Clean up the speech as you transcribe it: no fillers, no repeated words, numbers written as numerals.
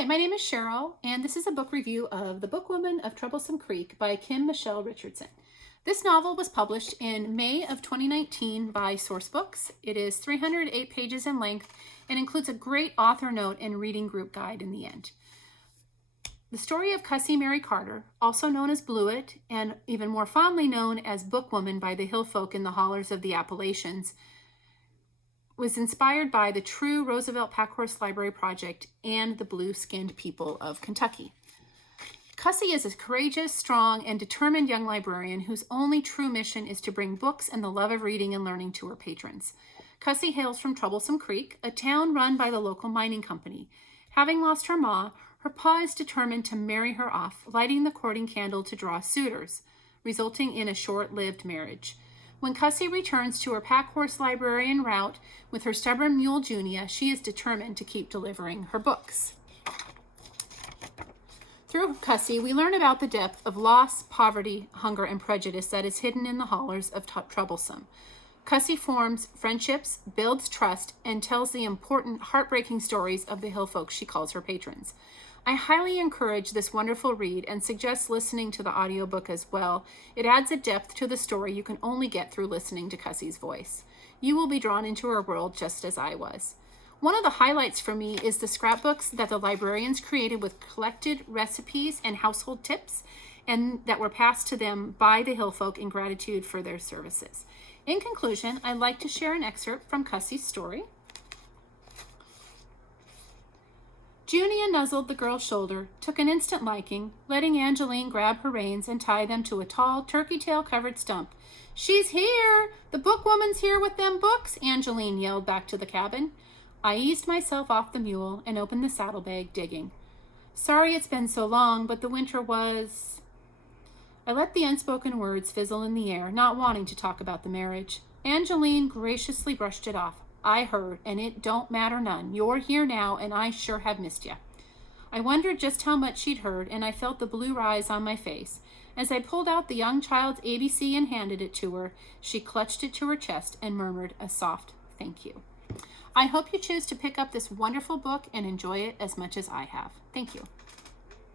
Hi, my name is Cheryl, and this is a book review of The Bookwoman of Troublesome Creek by Kim Richardson. This novel was published in May of 2019 by Sourcebooks. It is 308 pages in length and includes a great author note and reading group guide in the end. The story of Cussie Mary Carter, also known as Blewett and even more fondly known as Bookwoman by the hill folk in the hollers of the Appalachians, was inspired by the true Roosevelt Packhorse Library Project and the blue-skinned people of Kentucky. Cussie is a courageous, strong, and determined young librarian whose only true mission is to bring books and the love of reading and learning to her patrons. Cussie hails from Troublesome Creek, a town run by the local mining company. Having lost her ma, her pa is determined to marry her off, lighting the courting candle to draw suitors, resulting in a short-lived marriage. When Cussie returns to her Packhorse librarian route with her stubborn mule Junia, she is determined to keep delivering her books. Through Cussie, we learn about the depth of loss, poverty, hunger, and prejudice that is hidden in the hollers of Troublesome. Cussie forms friendships, builds trust, and tells the important, heartbreaking stories of the hill folks she calls her patrons. I highly encourage this wonderful read and suggest listening to the audiobook as well. It adds a depth to the story you can only get through listening to Cussie's voice. You will be drawn into her world just as I was. One of the highlights for me is the scrapbooks that the librarians created with collected recipes and household tips and that were passed to them by the hill folk in gratitude for their services. In conclusion, I'd like to share an excerpt from Cussie's story. Junia nuzzled the girl's shoulder, took an instant liking, letting Angeline grab her reins and tie them to a tall, turkey-tail-covered stump. "She's here! The bookwoman's here with them books!" Angeline yelled back to the cabin. I eased myself off the mule and opened the saddlebag, digging. "Sorry it's been so long, but the winter was..." I let the unspoken words fizzle in the air, not wanting to talk about the marriage. Angeline graciously brushed it off. "I heard, and it don't matter none. You're here now, and I sure have missed you." I wondered just how much she'd heard, and I felt the blue rise on my face. As I pulled out the young child's ABC and handed it to her, she clutched it to her chest and murmured a soft thank you. I hope you choose to pick up this wonderful book and enjoy it as much as I have. Thank you.